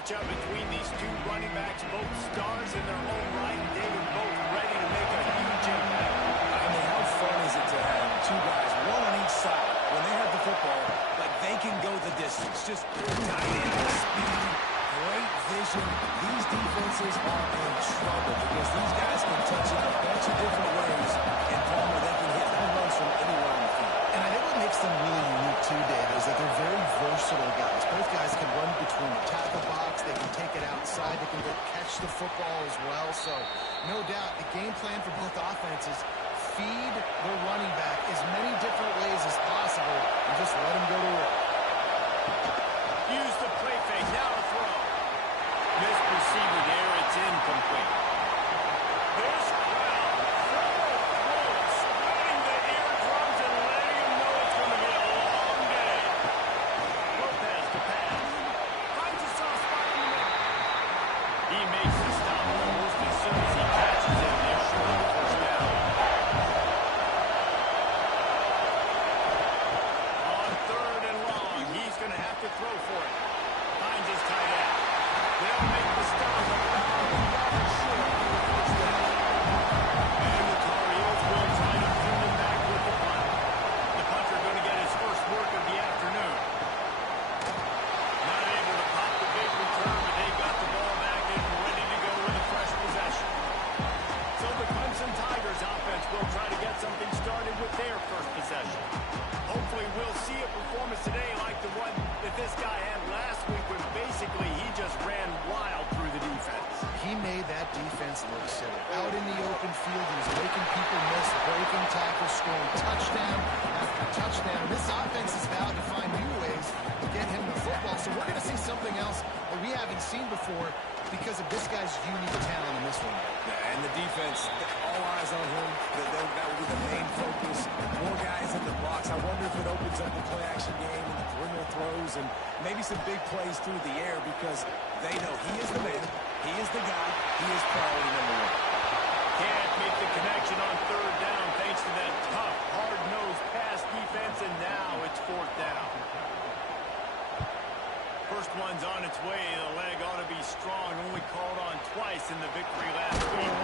matchup between these two running backs, both stars in their own right. They are both ready to make a huge impact. I mean, how fun is it to have two guys, one on each side, when they have the football, like they can go the distance. Just dynamic speed, great vision. These defenses are in trouble because these guys can touch it a bunch of different ways, and Palmer, they can hit home runs from anywhere on the field. And I think what makes them really unique too, David, is that they're very versatile guys. Both guys can run between the tackle box. They can take it outside. They can go catch the football as well. So, no doubt, the game plan for both offenses, feed the running back as many different ways as possible and just let him go to work. Use the play fake. Now a throw. Missed receiver there. It's incomplete. This crowd sweating the eardrums and letting him know it's going to be a long day. Lopez to pass. Finds a soft spot in the middle. He makes the stop almost as soon as he catches it. They're short of the first down. On 3rd and long, he's going to have to throw for it. Finds his tight end. They'll make the stop. And the Tar Heels will try to tune him back with the punt. The punter going to get his first work of the afternoon. Not able to pop the big return, but they got the ball back and ready to go with a fresh possession. So the Clemson Tigers offense will try to get something started with their first possession. Hopefully we'll see a performance today like the one that this guy had last week when basically he just ran wild through the defense. He made that defense look silly. Out in the open field, he was making people miss, breaking tackles, scoring touchdown after touchdown. This offense is vowed to find new ways to get him the football. So we're going to see something else that we haven't seen before because of this guy's unique talent in this one. Yeah, and the defense, all eyes on him. That will be the main focus. More guys in the box. I wonder if it opens up the play-action game and the perimeter throws and maybe some big plays through the air because they know he is the man, he is the guy, he is priority number one. Can't make the connection on 3rd down thanks to that tough, hard-nosed pass defense, and now it's 4th down. First one's on its way. The leg ought to be strong. Only called on twice in the victory last week.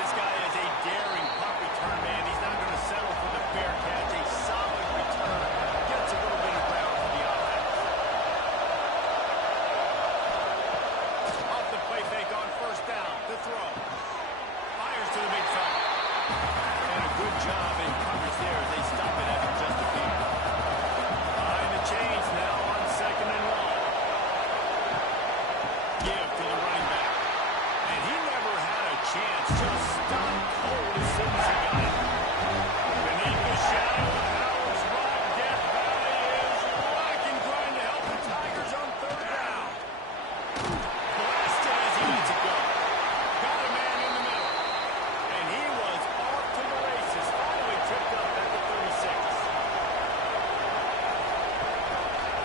This guy is a daring punt return man. He's not going to settle for the fair catch. A solid return. Gets a little bit of ground for the offense. Off the play fake on 1st down. The throw. Fires to the big fella. And a good job in coverage there as they stop it after just a few. Behind the chains now on 2nd and long. Give to the running back. And he never had a chance. Just stopped cold as soon as he got it. Beneath the shadow of Howard's Rock, Death Valley is rocking, trying to help the Tigers on 3rd down. Blasted as he lets it go. Got a man in the middle. And he was off to the races. Finally tripped up at the 36.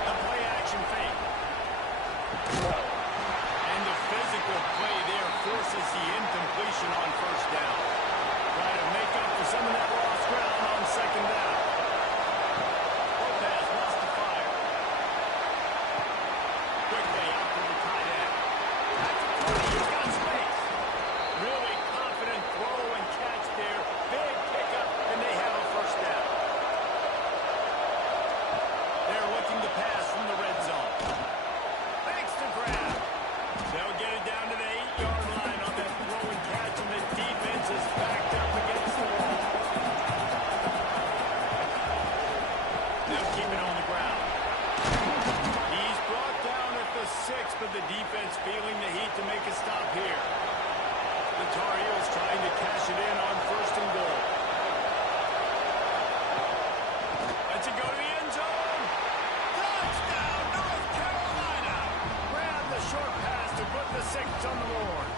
The play action fake. And the physical play there forces the incompletion on 1st down. Try to make up for some of that lost ground on 2nd down. Lopez wants to fire. Quickly out to the tight end. That's a 20. He's got space. Really confident throw and catch there. Big pickup, and they have a 1st down. They're looking to pass from the red zone. Thanks to grab. They'll get it down to the 8-yard line on that throw and catch, and the defense is backed up against the wall. They'll keep it on the ground. He's brought down at the 6, but the defense feeling the heat to make a stop here. The Tar Heels trying to cash it in on 1st and goal. Lets it go to the end zone. Touchdown, North Carolina! Ran the short pass to put the 6 on the board.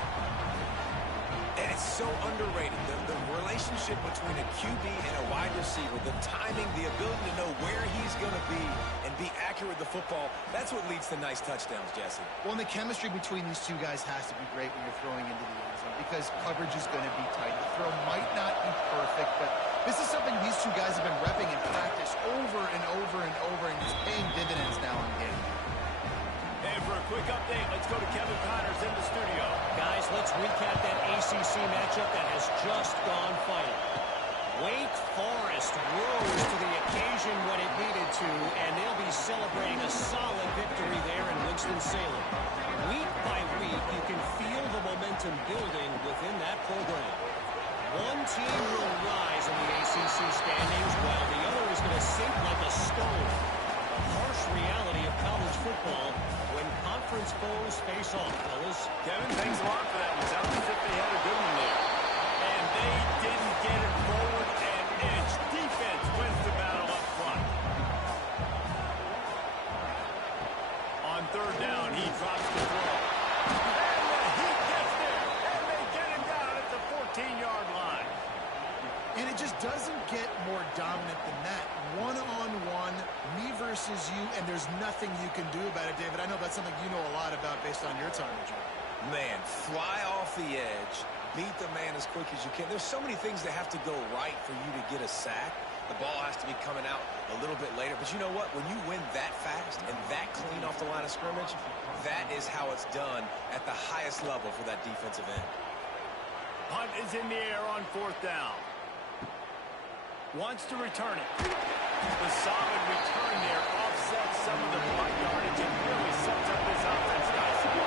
And it's so underrated. The relationship between a QB and a wide receiver, the timing, the ability to know where he's going to be and be accurate with the football, that's what leads to nice touchdowns, Jesse. Well, and the chemistry between these two guys has to be great when you're throwing into the end zone because coverage is going to be tight. The throw might not be perfect, but this is something these two guys have been repping in practice over and over and over, and it's paying dividends now in game. And for a quick update. Let's go to Kevin Connors in the studio. Guys, let's recap that ACC matchup that has just gone final. Wake Forest rose to the occasion when it needed to, and they'll be celebrating a solid victory there in Winston-Salem. Week by week, you can feel the momentum building within that program. One team will rise in the ACC standings, while the other is going to sink like a stone. The harsh reality of college football when conference foes face off, fellas. Kevin, thanks a lot for that one. Sounds as if they had a good one there. And they didn't get it forward an inch. Defense wins the battle up front. On third down, he drops the throw. And the Heat gets there. And they get him down at the 14-yard line. And it just doesn't get more dominant than that. One-on-one, me versus you, and there's nothing you can do about it, David. I know that's something you know a lot about based on your time in Georgia. Man, fly off the edge, beat the man as quick as you can. There's so many things that have to go right for you to get a sack. The ball has to be coming out a little bit later. But you know what? When you win that fast and that clean off the line of scrimmage, that is how it's done at the highest level for that defensive end. Punt is in the air on fourth down. Wants to return it. The solid return there offsets some of the punt yardage and really sets up this offense nicely.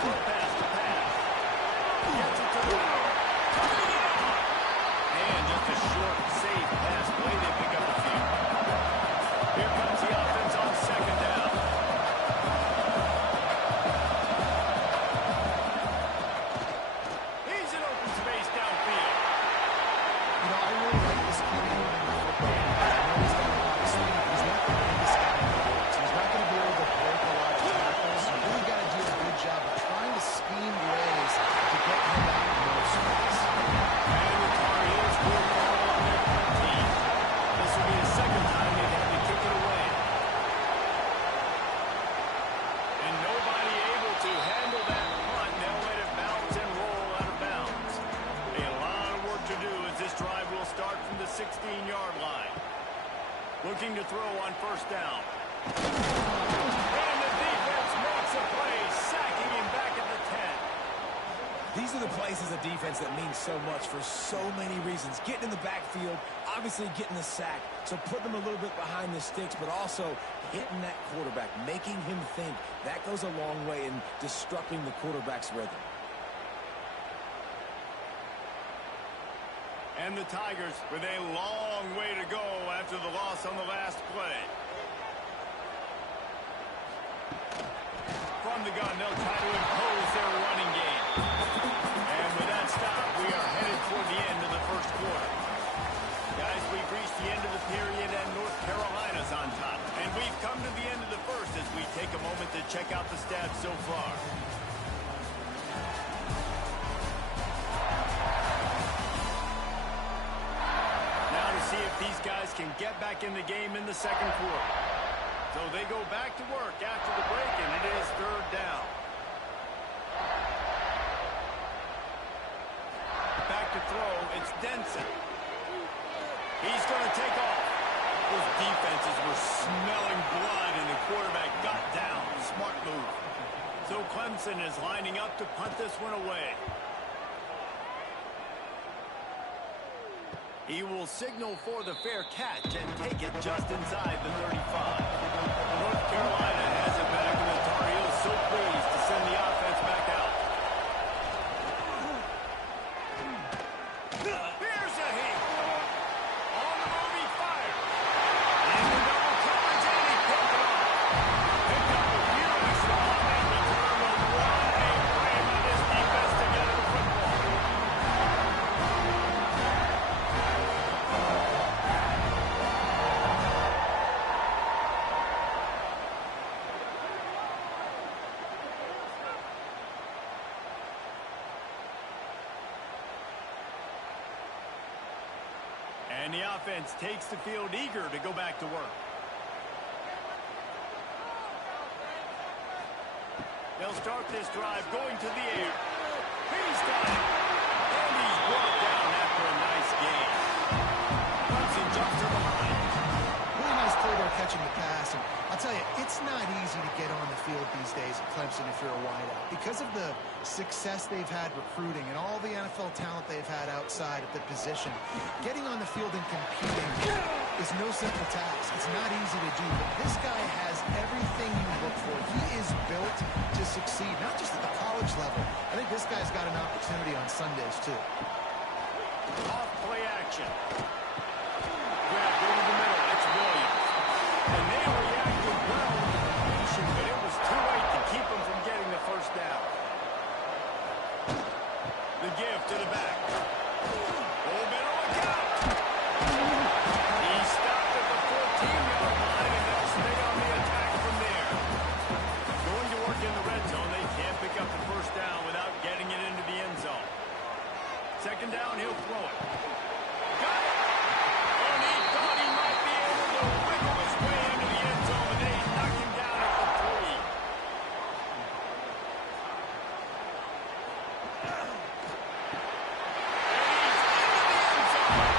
Full pass to pass. Gets it to the middle. Coming in. And just a short, safe pass play. They pick up the field. Here comes the offense on second down. He's in open space downfield. You know, I really like this kid in football. I know he's got a lot of speed. He's not the biggest guy in the world, so he's not going to be able to break a lot of tackles. You really got to do a good job of trying to scheme ways to get him out in more space. And the Tar Heels score the ball on their 13. This will be the second time they've had to kick it away. And nobody able to handle that punt. They'll let it bounce and roll out of bounds. A lot of work to do as this drive will start from the 16-yard line. Looking to throw on first down. And the defense makes a play, sacking him back at the 10. These are the plays as a defense that mean so much for so many reasons. Getting in the backfield, obviously getting the sack, so putting them a little bit behind the sticks, but also hitting that quarterback, making him think. That goes a long way in disrupting the quarterback's rhythm. And the Tigers with a long way to go after the loss on the last play. From the gun, they'll try to impose their running game. And with that stop, we are headed toward the end of the first quarter. Guys, we've reached the end of the period, and North Carolina's on top. And we've come to the end of the first as we take a moment to check out the stats so far. Now to see if these guys can get back in the game in the second quarter. So they go back to work after the break, and it is third down. Back to throw, it's Denson. He's going to take off. Those defenses were smelling blood, and the quarterback got down. Smart move. So Clemson is lining up to punt this one away. He will signal for the fair catch and take it just inside the 35. North Carolina has it back, and the Tar Heels so pleased to send the offense back out. Here's a hit. On the move, he fired. In the double coverage, and he picked it off. Picked up a few extra on that return, but what a play by this defense to get the football. And the offense takes the field eager to go back to work. They'll start this drive going to the air. He's got it. And he's brought down after a nice game. Clemson jumps to the line. Really nice play there catching the pass. And I'll tell you, it's not easy to field these days at Clemson if you're a wideout. Because of the success they've had recruiting and all the NFL talent they've had outside at the position, getting on the field and competing is no simple task. It's not easy to do, but this guy has everything you look for. He is built to succeed, not just at the college level. I think this guy's got an opportunity on Sundays, too. Off play action. Grabbed over the middle. It's Williams. And they reacted well to the completion, but it was too late to keep them from getting the first down. The give to the back. Over middle, look out! He stopped at the 14-yard line, and they'll stay on the attack from there. Going to work in the red zone. They can't pick up the first down without getting it into the end zone. Second down, he'll throw it. Got it! And he thought he might be able to wiggle his way into the end zone, but they knocked him down at the 3. And he's into the end zone.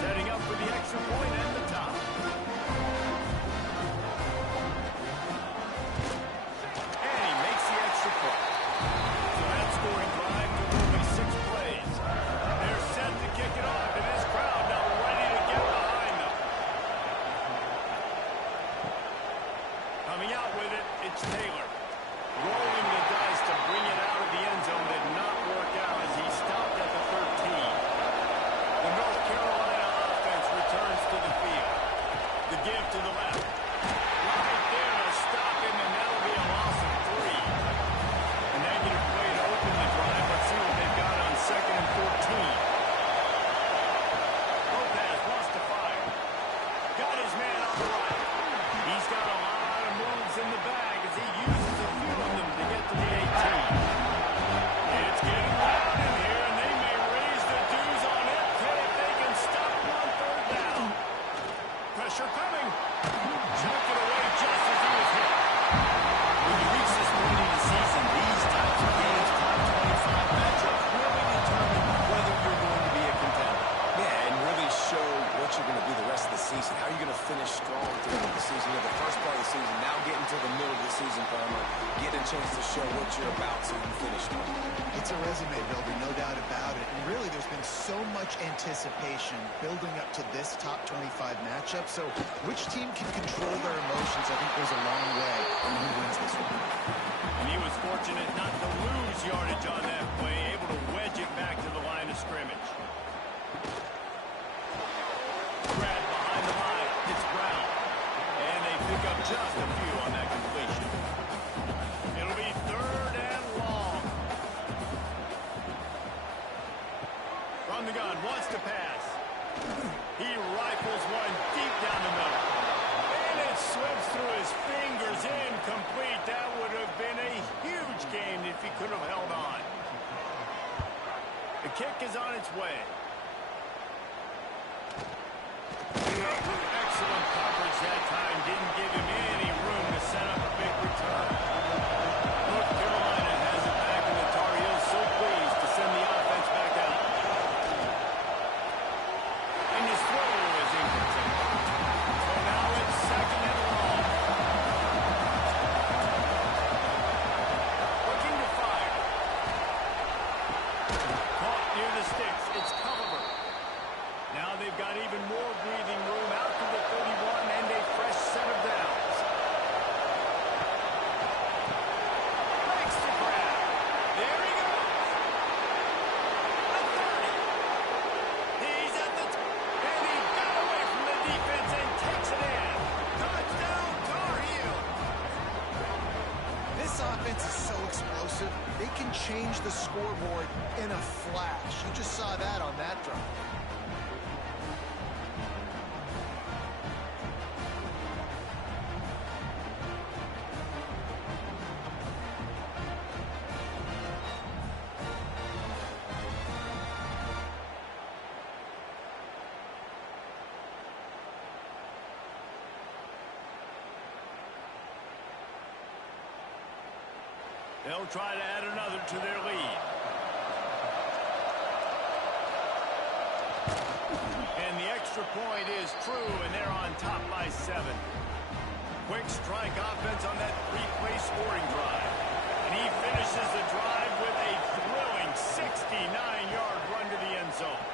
Setting up for the extra point at the top. And he makes the extra point. So that scoring drive took only 6 plays. They're set to kick it off, and this crowd now ready to get behind them. Coming out with it, it's Taylor. Rolling the dice to bring it out of the end zone did not work out as he stopped at the 13. The North Carolina offense returns to the field. The give to the left. Right there to stop him, and that'll be a loss of 3. A negative play to open the drive. Let's see what they've got on 2nd and 14. Lopez wants to fire. Got his man on the right. He's got a lot of moves in the bag as he uses a few of them to get to the 18. It's getting loud in here, and they may raise the dues on it if they can stop him on 3rd down. Pressure coming. Choked it away just as he was hit. When you reach this point in the season, these types of games, top 25 matchups, really determine whether you're going to be a contender. Yeah, and really show what you're going to be the rest of the season. How are you going to finish strong throughout the season? You know, the first part of the season, now getting to the middle of the season, Palmer, getting a chance to show what you're about so you can finish strong. It's a resume builder, no doubt about it. And really, there's been so much anticipation building up to this top 25 matchup. So which team can control their emotions, I think, goes a long way on who wins this one. And he was fortunate not to lose yardage on that play, able to wedge it back to the line of scrimmage. Grab behind the line. It's Brown. And they pick up just a few on that completion. It'll be 3rd and long. From the gun, wants to pass. He rifles one deep down the middle. And it slips through his fingers, incomplete. That would have been a huge game if he could have held on. The kick is on its way. Excellent coverage that time. Didn't give him any room to set up a big return. North Carolina has it back, and the Tar Heels so pleased to send the offense back out. And his throw is incomplete. So now it's 2nd and long. Looking to fire. Caught near the sticks. It's Culliver. Now they've got even more breathing room out to the 31 and a fresh set of downs. Makes the grab. There he goes. A 30. He's at the and he got away from the defense and takes it in. Touchdown, Tar Heels. This offense is so explosive, they can change the scoreboard in a flash. You just saw that on that drive. They'll try to add another to their lead. And the extra point is true, and they're on top by 7. Quick strike offense on that 3-play scoring drive. And he finishes the drive with a thrilling 69-yard run to the end zone.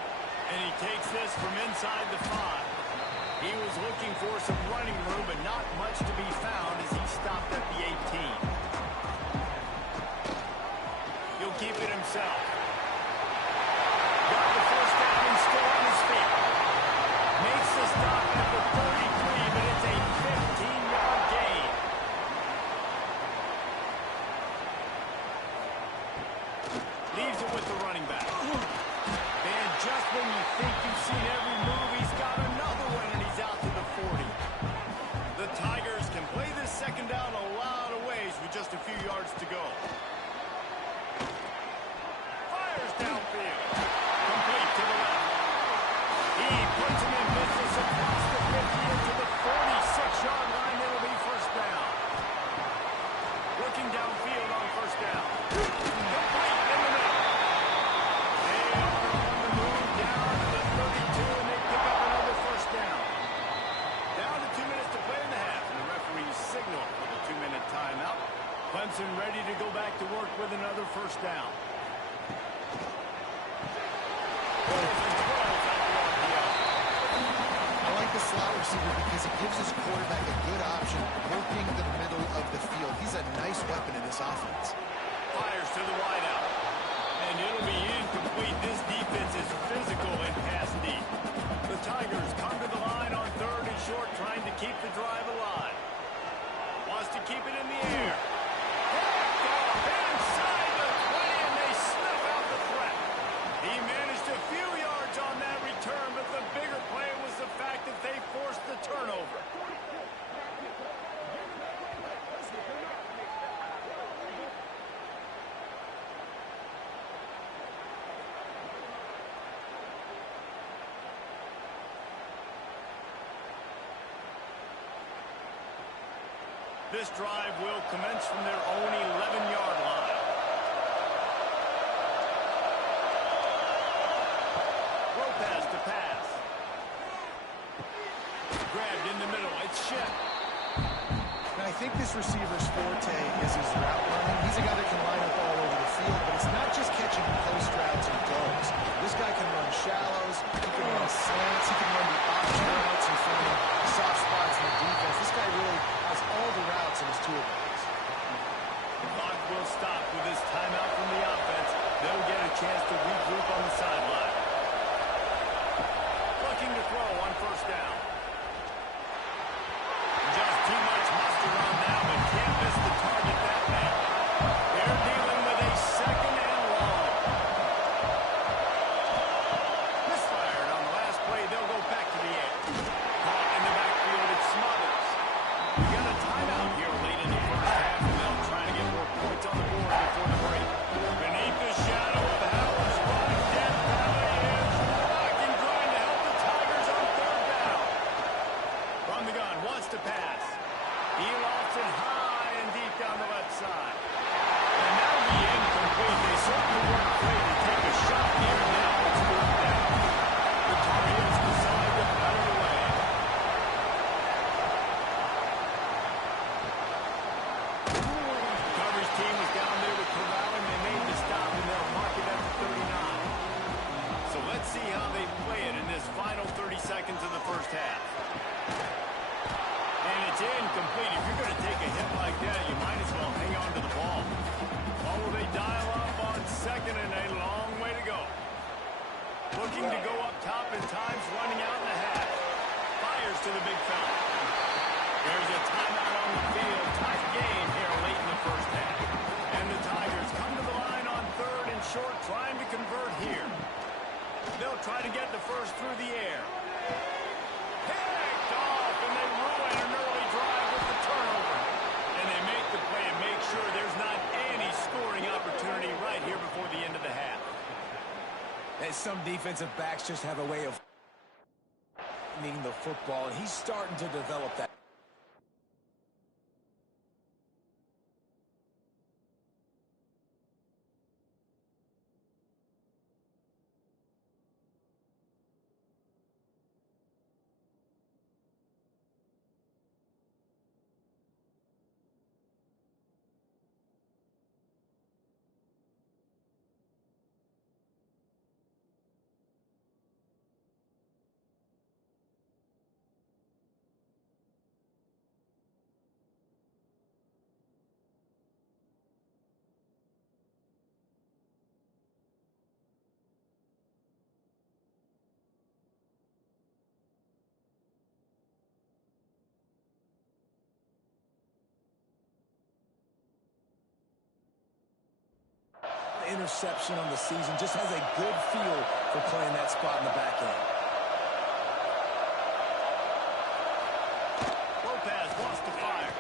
And he takes this from inside the 5. He was looking for some running room, but not much to be found as he stopped at the 18. He'll keep it himself. Got the first down and still on his feet. Makes the stop at the 33, but it's a 15-yard gain. Leaves it with the running back. And just when you think you've seen every move, he's got another one, and he's out to the 40. The Tigers can play this second down a lot of ways with just a few yards to go. Fires downfield. Complete to the left. He puts him in business across the 50 into the 46-yard line. It'll be first down. Looking downfield on first down. Complete in the middle. They are on the move down to the 32, and they pick up another first down. Down to 2 minutes to play in the half, and the referees signal for the 2-minute timeout. Clemson ready to go back to work with another first down. The slot receiver because it gives his quarterback a good option working the middle of the field. He's a nice weapon in this offense. Fires to the wideout. And it'll be incomplete. This defense is physical and pass deep. The Tigers come to the line on 3rd and short, trying to keep the drive alive. Wants to keep it in the air. Picked off inside the 20, and they snuff out the threat. He managed a few yards on that return, but the bigger play was the fact that they forced the turnover. This drive will commence from their own 11-yard line. Lopez to pass. Grabbed in the middle. It's Schiff. Now, I think this receiver's forte is his route running. He's a guy that can line up all over the field, but it's not just catching post routes and goals. This guy can run shallows. He can run slants. He can run the option routes and find soft spots in the defense. This guy really has all the routes in his toolbox. The clock will stop with this timeout from the offense. They'll get a chance to regroup on the sideline. Looking to throw on first down. Just too much mustard on that, but can't miss the target that way. They're dealing with a second and long. Misfired on the last play. They'll go back to the air. Caught in the backfield, it's Smothers. We got a timeout here late in the first half, and they'll try to get more points on the board before the break. Beneath the shadow of Howard's run, Death Valley is rocking, trying to help the Tigers on 3rd down. From the gun, wants to pass. He lofts it high and deep down the left side. And that'll be incomplete. They certainly weren't afraid to take a shot here and now. It's 4th down. The Tar Heels decide to bat it away. Coverage team was down there with corralling. They made the stop, and they'll mark it at the 39. So let's see how they play it in this final 30 seconds of the first half. And it's incomplete. If you're going to take a hit like that, you might as well hang on to the ball. Or will they dial up on 2nd and a long way to go? Looking to go up top at times, running out in the half. Fires to the big fella. There's a timeout on the field. Tight game here late in the first half. And the Tigers come to the line on 3rd and short, trying to convert here. They'll try to get the first through the air. Picked off, and they ruin an early drive with the turnover. And they make the play and make sure there's not any scoring opportunity right here before the end of the half. And some defensive backs just have a way of needing the football, and he's starting to develop that. interception on the season. Just has a good feel for playing that spot in the back end. Lopez wants to fire.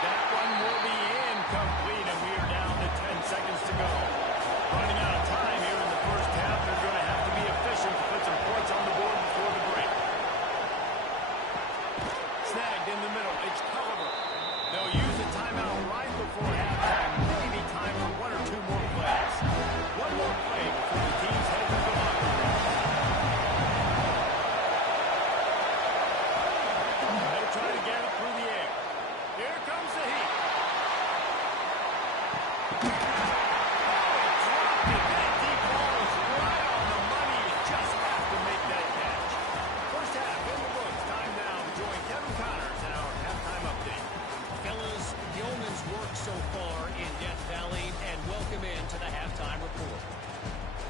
That one will be incomplete, and we are down to 10 seconds to go. Running out of time here in the first half. They're going to have to be efficient to put some points on the board before the break. Snagged in the middle. It's Culliver. They'll use a timeout right before halftime. Maybe time for one or two more plays. One more play before the teams head to the locker room. They'll try to get it through the air. Here comes the heat. Oh, he dropped it. That deep ball is right on the money. You just have to make that catch. First half in the books. Time now to join Kevin Connors in our halftime update. Fellas, yeoman's work so far in Death Valley, and welcome into the halftime report.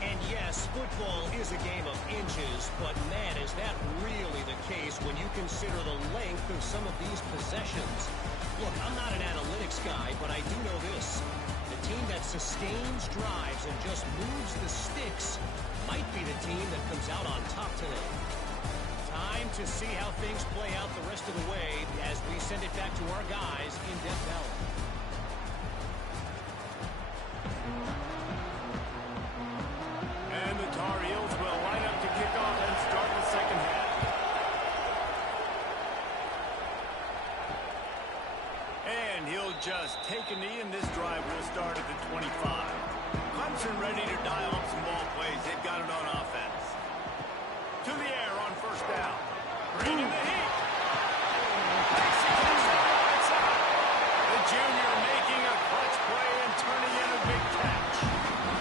And yes, football is a game of inches, but man, is that really the case when you consider the length of some of these possessions. Look, I'm not an analytics guy, but I do know this. The team that sustains drives and just moves the sticks might be the team that comes out on top today. Time to see how things play out the rest of the way as we send it back to our guys in Death Valley. And the Tar Heels will line up to kick off and start the second half. And he'll just take a knee, and this drive will start at the 25. Clemson ready to dial up some ball plays. They've got it on offense. To the air on first down. Bringing the heat. The junior making a clutch play and turning in a big catch.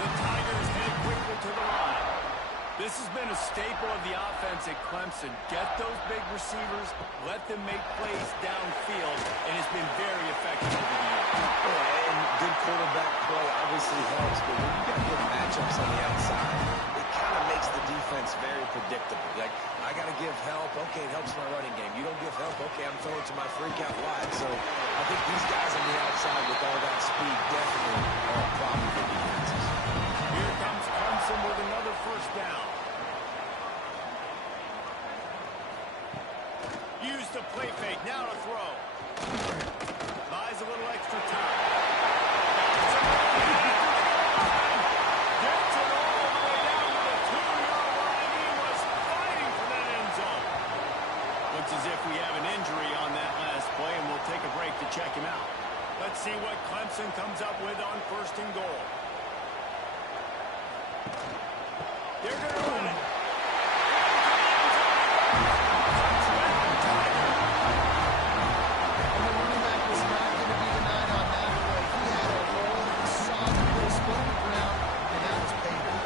The Tigers head quickly to the line. This has been a staple of the offense at Clemson. Get those big receivers, let them make plays downfield, and it's been very effective over the years. Yeah, and good quarterback play obviously helps, but when you got good matchups on the outside, it kind of makes the defense very predictable. Like, I got to give help. Okay, it helps my running game. You don't give help. Okay, I'm throwing to my freak out wide. So I think these guys on the outside with all that speed definitely are a problem for defenses. Here comes Clemson with another first down. Use the play fake. Now to throw. Buys a little extra time. Gets it all the way down to the 2-yard line. He was fighting for that end zone. Looks as if we have an injury on that last play, and we'll take a break to check him out. Let's see what Clemson comes up with on first and goal. They're going to run it. And the running back was not going to be denied on that play. He had a roll, solid little split on the ground, and that was payback.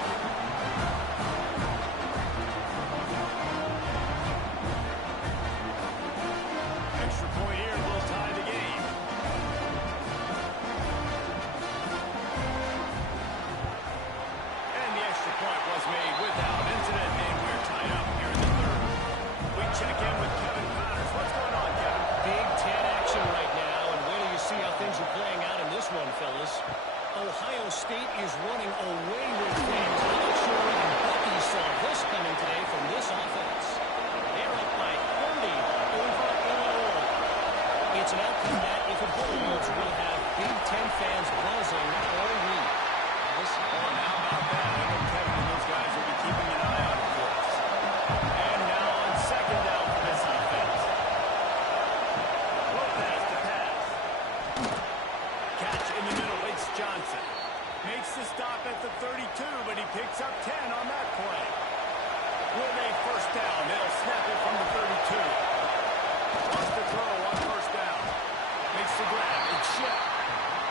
Extra point here will tie the game. And the extra point was made without incident, and we're tied up here in the third. We check in with Kevin Connors. What's going on, Kevin? Big 10 action right now, and wait till you see how things are playing out in this one, fellas. Ohio State is running away with things. I'm not sure even Bucky saw this coming today from this offense. They're up by 30 over Illinois. It's an outcome that, if it holds, will have Big Ten fans buzzing all week. Oh, and how about that? I know Kevin and those guys will be keeping an eye on it for us. And now on second down for this offense. Lopez to pass. Catch in the middle. It's Johnson. Makes the stop at the 32, but he picks up 10 on that play. With a first down, they'll snap it from the 32. Wants to throw on first down. Makes the grab. It's Shep.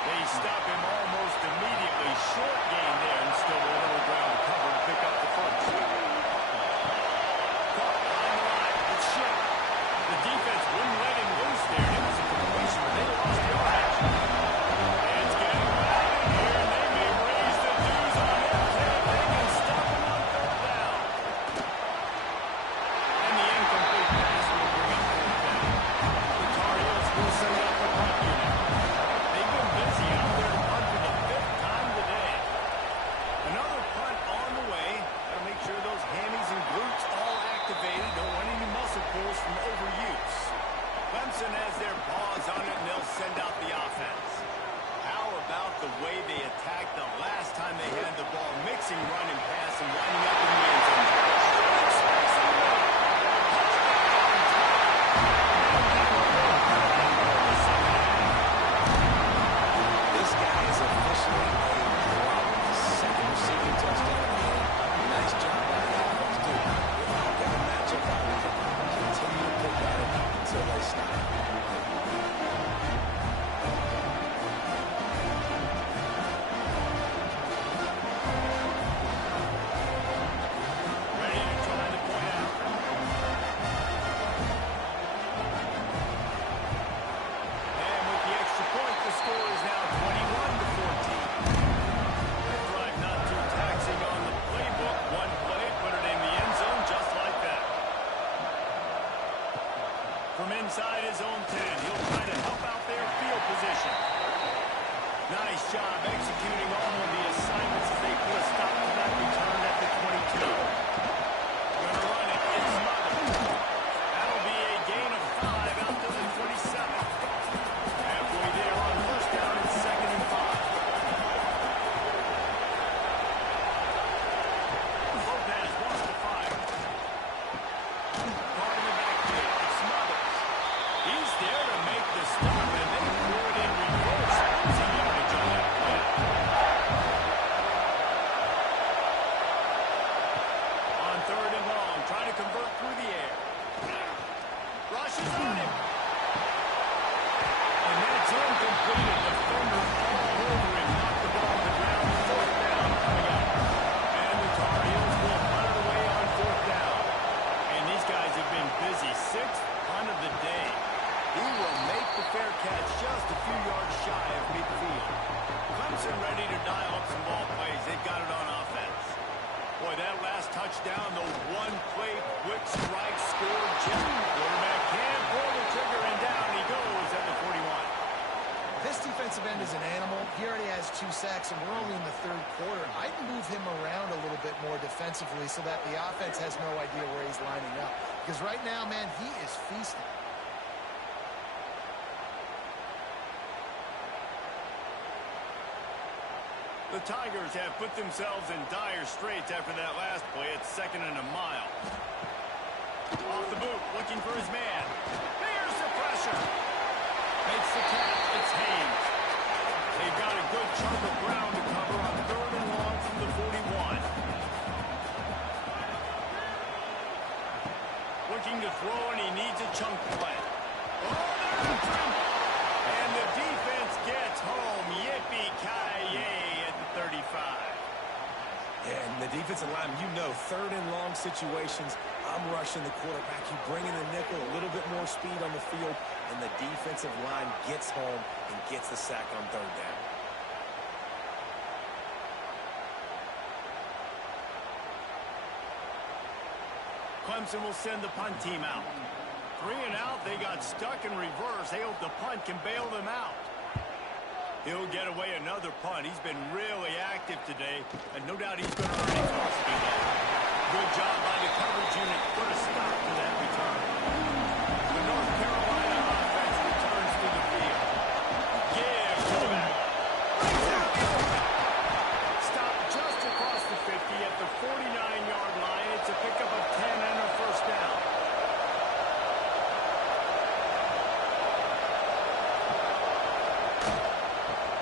They stop him almost immediately. Short gain there, and still a little ground to cover to pick up the first. Caught behind the line. It's Shep. The defense wouldn't let him loose there. It was a completion, but they lost yardage. It's getting right in here, and they may raise the dues on him. They can stop him on third down. And the incomplete pass will bring up third down. The Tar Heels will send out the punt unit. They've been busy out there to punt the mixing run and pass and winding up in the end zone. Expects a win. This guy is officially a problem. His second receiving touchdown of the game. Nice job by the offense, too. If you've got a matchup out there, continue to pick at it until they stop. From inside his own 10, he'll try to help out their field position. Nice job executing all of the assignments as they put a stop to that return at the 22. Gonna run it. It's smothered. That'll be a gain of 5 out to the 27. Halfway there on first down, it's 2nd and 5. Lopez wants to fire. Caught in the backfield. It's smothered. He's there to make the stop, and they threw it in reverse. Losing yardage on that play. On 3rd and long, trying to convert through the air. Rushes on him. And that's incomplete. A defender all over him. Knocked the ball on the ground. 4th down coming up. And the Tar Heels will punt it away on 4th down. And these guys have been busy. 6th punt of the day. He will make the fair catch just a few yards shy of midfield. Clemson ready to dial up some ball plays. They've got it on offense. Boy, that last touchdown, the one-play quick strike score. Quarterback can't pull the trigger, and down he goes at the 41. This defensive end is an animal. He already has 2 sacks, and we're only in the 3rd quarter. I'd move him around a little bit more defensively so that the offense has no idea where he's lining up. Because right now, man, he is feasting. The Tigers have put themselves in dire straits after that last play. It's 2nd and a mile. Off the boot, looking for his man. There's the pressure. Makes the catch. It's Haynes. They've got a good chunk of ground to cover on 3rd and long from the 41. Looking to throw, and he needs a chunk play. Oh, there's a jump. And the defense gets home. Yippee-ki-yay at the 35. And the defensive line, you know, 3rd and long situations, I'm rushing the quarterback. You bring in the nickel, a little bit more speed on the field, and the defensive line gets home and gets the sack on 3rd down. Clemson will send the punt team out. 3 and out, they got stuck in reverse. They hope the punt can bail them out. He'll get away another punt. He's been really active today, and no doubt he's going to earn his own speed. Good job by the coverage unit. Put a stop to that return. The North Carolina offense returns to the field. Give to the back. Stop just across the 50 at the 49-yard line. It's a pickup of 10 and a first down.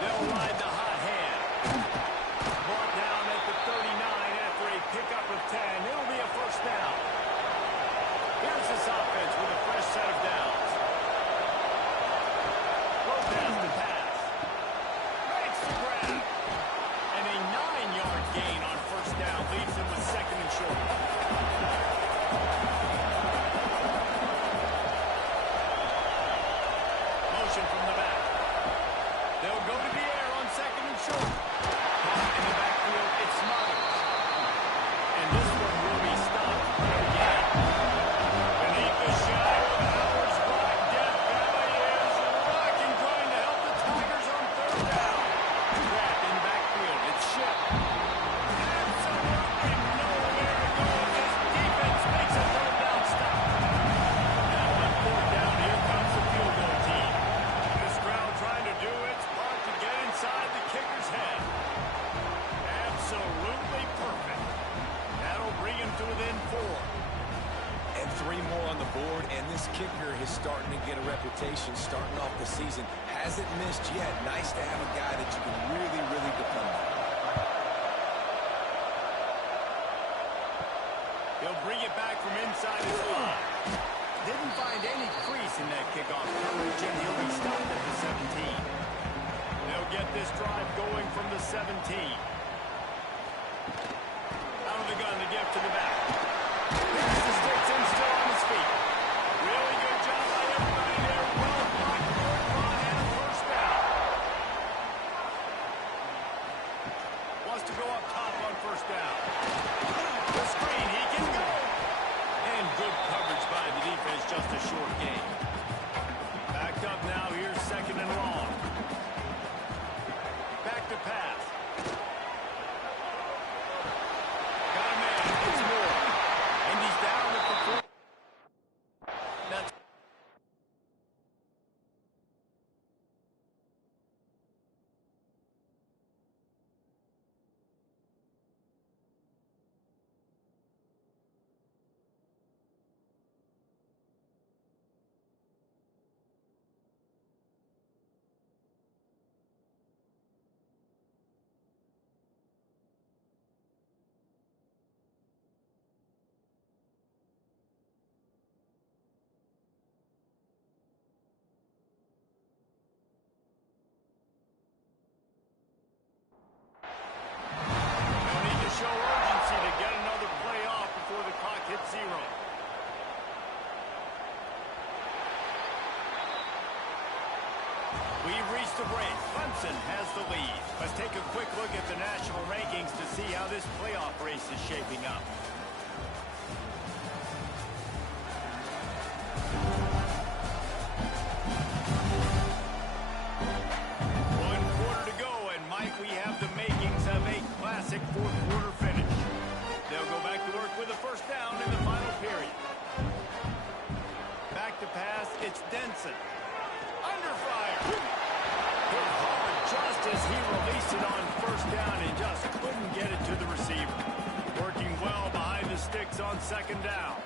They'll ride the hot hand. Brought down at the 39 after a pickup of 10. It'll be a first down. Here's this offense with a fresh set of downs. this kicker is starting to get a reputation starting off the season. Hasn't missed yet. Nice to have a guy that you can really, really depend on. He'll bring it back from inside his line. Didn't find any crease in that kickoff coverage, and he'll be stopped at the 17. They'll get this drive going from the 17. Out of the gun, the gift to the back. Picks the sticks in, still on his feet. Really good job by everybody there. Well blocked, good run, and a first down. Wants to go up top on first down. The screen, he can go. And good coverage by the defense, just a short gain. Backed up now, here's second and long. Back to pass. Got a man, it's more. And he's down at the 4. That's show urgency to get another play off before the clock hits 0. We've reached the break. Clemson has the lead. Let's take a quick look at the national rankings to see how this playoff race is shaping up. One quarter to go, and Mike, we have the makings of a classic fourth quarter finish. They'll go back to work with a first down in the final period. Back to pass, it's Denson. Under fire. Hit hard just as he released it on first down and just couldn't get it to the receiver. Working well behind the sticks on second down.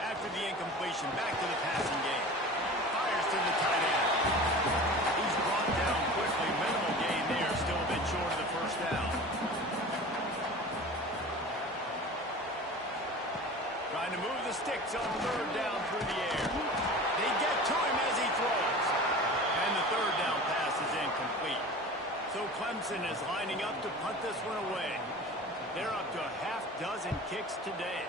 After the incompletion, back to the passing game. Fires to the tight end. He's brought down quickly. Minimal gain there. Still a bit short of the first down. Trying to move the sticks on third down through the air. They get to him as he throws. And the third down pass is incomplete. So Clemson is lining up to punt this one away. They're up to a half dozen kicks today.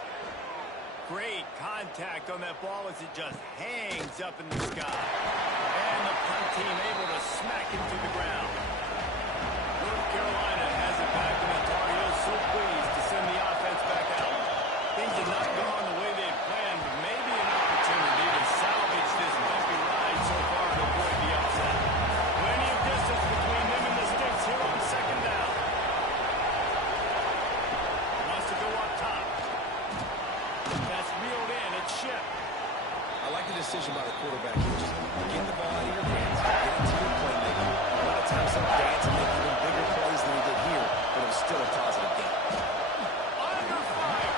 Great contact on that ball as it just hangs up in the sky. And the punt team able to smack him to the ground. North Carolina has it back, and the Tar Heels so pleased to send the offense back out. Things have not gone the way they had planned, but maybe an opportunity to salvage this bumpy ride so far to avoid the upset. Plenty of distance between them and the sticks here on second down. Wants to go up top. That's reeled in. It's Ship. I like the decision by the quarterback here. Just get the ball out of your hands, get it to your playmaker. A lot of times they'll dance and make even bigger plays than he did here, but it was still a positive game. Under fire.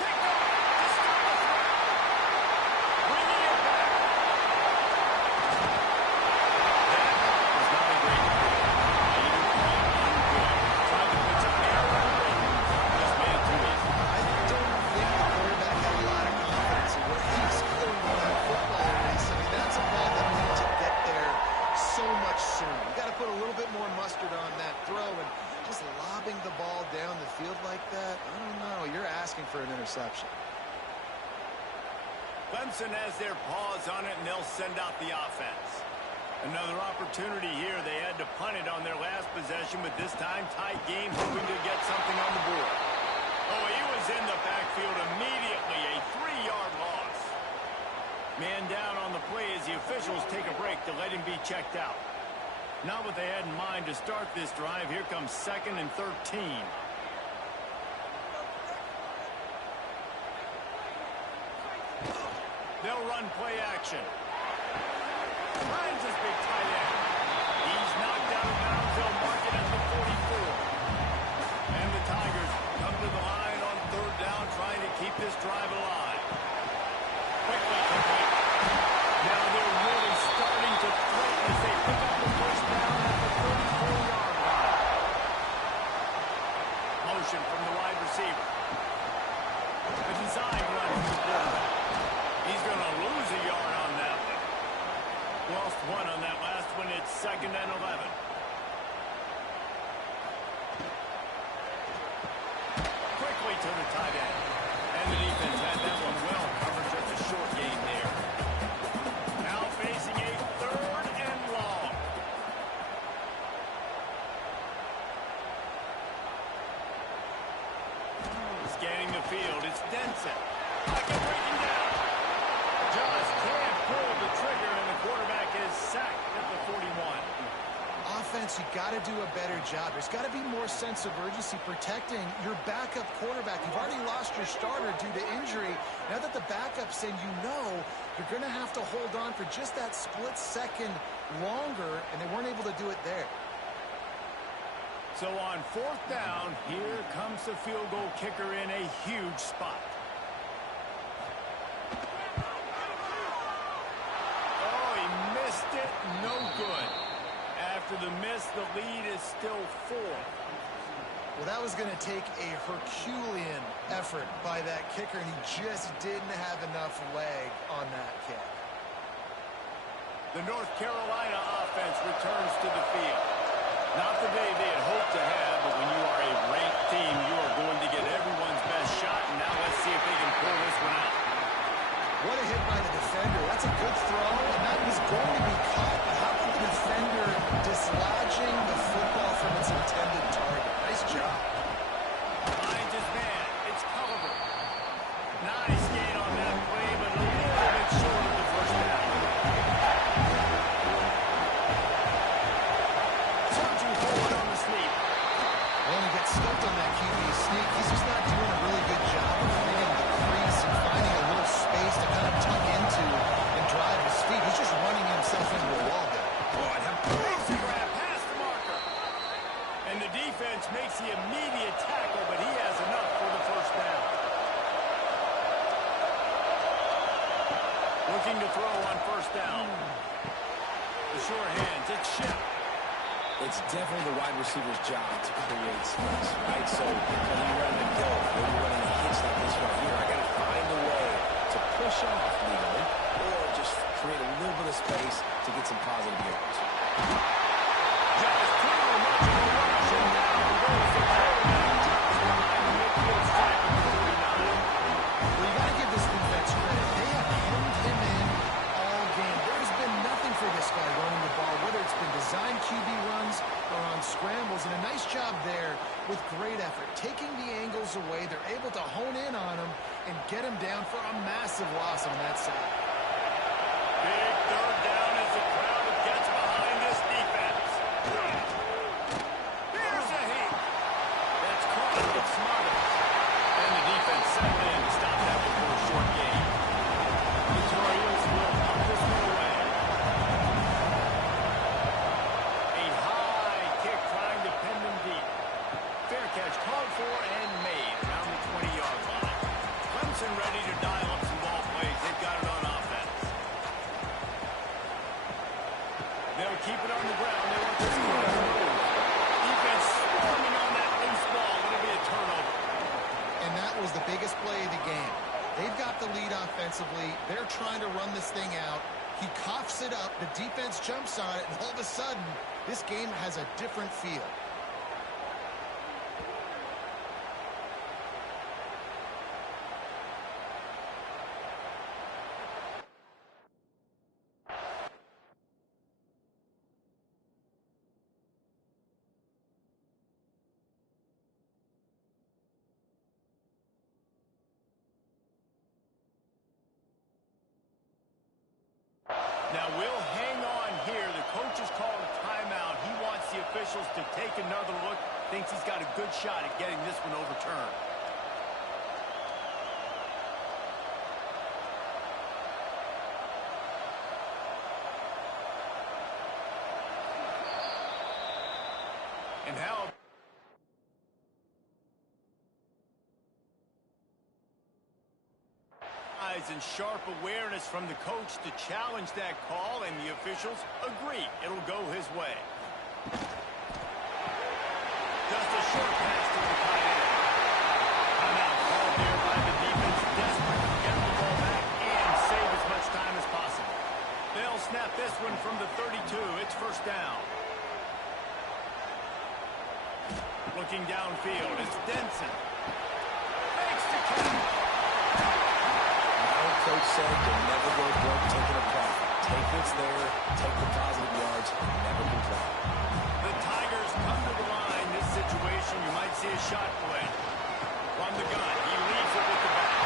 Picked up to start the threat. Bringing it back. That was not a great play. Either point, ungood. Tried to put some air on the rim. Just man too easy. I don't think the quarterback had a lot of confidence in where he was going with that football race. I mean, that's a ball that needed to get there so much sooner. You got to put a little bit more mustard on that throw, and just lobbing the ball down the field like that, I don't know. You're asking for an interception. Clemson has their paws on it, and they'll send out the offense. Another opportunity here. They had to punt it on their last possession, but this time tight game, hoping to get something on the board. Oh, he was in the backfield immediately. A 3-yard loss. Man down on the play as the officials take a break to let him be checked out. Not what they had in mind to start this drive. Here comes 2nd and 13. They'll run play action. Finds his big tight end. He's knocked out of bounds. They'll mark it at the 44. And the Tigers come to the line on 3rd on that last one. It's 2nd and 11. Quickly to the tight end. And the defense had that one well covered. Just a short gain there. Now facing a 3rd and long. Scanning the field. It's Denson. Pocket breaking down. Just can't pull the trigger, and the quarterback is sacked at the 41. Offense, you got to do a better job. There's got to be more sense of urgency protecting your backup quarterback. You've already lost your starter due to injury. Now that the backup's in, you know you're going to have to hold on for just that split second longer, and they weren't able to do it there. So on 4th down, here comes the field goal kicker in a huge spot. Oh, he missed it. No good. After the miss, the lead is still 4. Well, that was going to take a Herculean effort by that kicker, and he just didn't have enough leg on that kick. The North Carolina offense returns to the field. Not the day they had hoped to have, but when you are a ranked team, you are going to get everyone's best shot, and now let's see if they can pull this one out. What a hit by the defender. That's a good throw, and that was going to be caught. But how about the defender dislodging the football from its intended target? Nice job. Finds his man. It's Culliver. Nice gain on that play, but a little bit short of the 1st down. Surging forward on the sneak. Well, he gets stuffed on that QB sneak. He's just not doing a really good job of reading the crease and finding a little space to kind of tuck into and drive his feet. He's just running himself into a wall there. Easy grab past the marker. And the defense makes the immediate tackle, but he has enough for the 1st down. Looking to throw on 1st down. The short hands, it's Shep. It's definitely the wide receiver's job to create space, right? So when you're running a go, when you're running a hitch like this right here, I got to find a way to push off legally or just create a little bit of space to get some positive yards. Just too much of a rush, and now goes the quarterback just behind the midfield stripe of 49. Well, you got to give this defense credit. They have hemmed him in all game. There's been nothing for this guy running the ball, whether it's been designed QB runs or on scrambles, and a nice job there with great effort. Taking the angles away, they're able to hone in on him and get him down for a massive loss on that side. Big 3rd down as the crowd gets behind this defense. Here's a heat. That's caught and smothered. And the defense settled in to stop that before a short gain. The Tar Heels will pump this one away. A high kick trying to pin them deep. Fair catch called for and made around the 20-yard line. Clemson ready to dial up some ball plays. They've got it on offense. They'll keep it on the ground. They want this one to move. Defense swarming on that loose ball. It'll be a turnover. And that was the biggest play of the game. They've got the lead offensively. They're trying to run this thing out. He coughs it up. The defense jumps on it, and all of a sudden, this game has a different feel. Now we'll hang on here. The coach has called a timeout. He wants the officials to take another look. Thinks he's got a good shot at getting this one overturned. And how... and sharp awareness from the coach to challenge that call, and the officials agree. It'll go his way. Just a short pass to the tight end. Timeout called here by the defense, desperate to get the ball back and save as much time as possible. They'll snap this one from the 32. It's first down. Looking downfield, it's Denson. Makes the catch. Our coach said you'll never go broke taking a profit. Take what's there, take the positive yards, and never complain. The Tigers come to the line. This situation, you might see a shot play. From the gun, he leaves it with the back.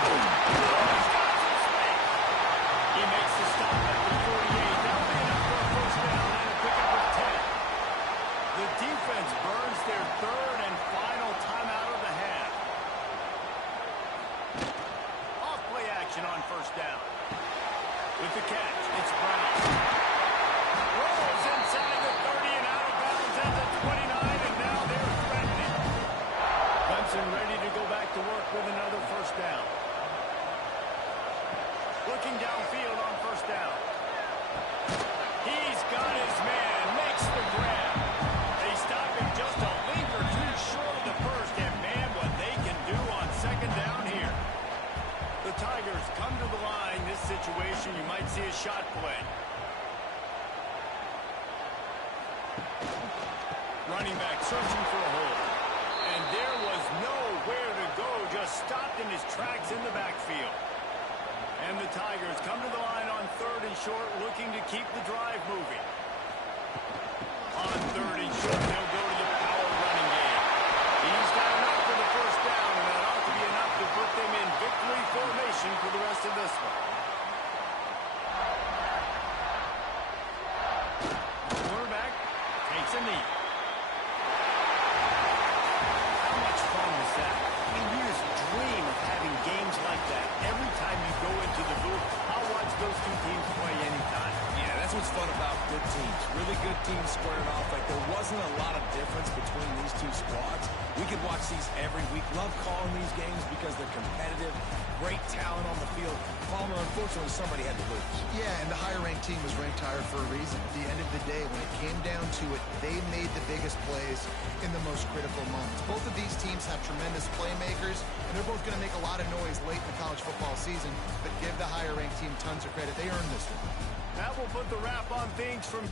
He makes the stop at the 48. That'll be enough for a first down and a pickup of 10. The defense burns their third and final timeout of the half. Off play action on first down. With the catch, it's Brown. Rolls inside the 30 and out of bounds at the 29, and now they're threatening. Clemson ready to go back to work with another first down. Looking downfield on first down. He's got his man, makes the grab. They stop him just a link or two short of the first, and man, what they can do on second down here. The Tigers come to the line. This situation, you might see a shot play. Running back searching for a hole. And there was nowhere to go, just stopped in his tracks in the backfield. And the Tigers come to the line on third and short, looking to keep the drive moving. On third and short, they'll go to the power running game. He's got enough for the first down, and that ought to be enough to put them in victory formation for the rest of this one. The quarterback takes a knee. How much fun was that? I mean, we just dream of having games like that. Every time you go into the booth, I'll watch those two teams play anytime. Yeah, that's what's fun about good teams. Really good teams squaring off. Like, there wasn't a lot of difference between these two squads. We could watch these every week. Love calling these games because they're competitive. Great talent on the field. Palmer, unfortunately, somebody had to lose. Yeah, and the higher-ranked team was ranked higher for a reason. At the end of the day, when it came down to it, they made the biggest plays in the most critical moments. Both of these teams have tremendous playmakers, and they're both going to make a lot of noise late in the college football season, but give the higher-ranked team tons of credit. They earned this one. That will put the wrap on things from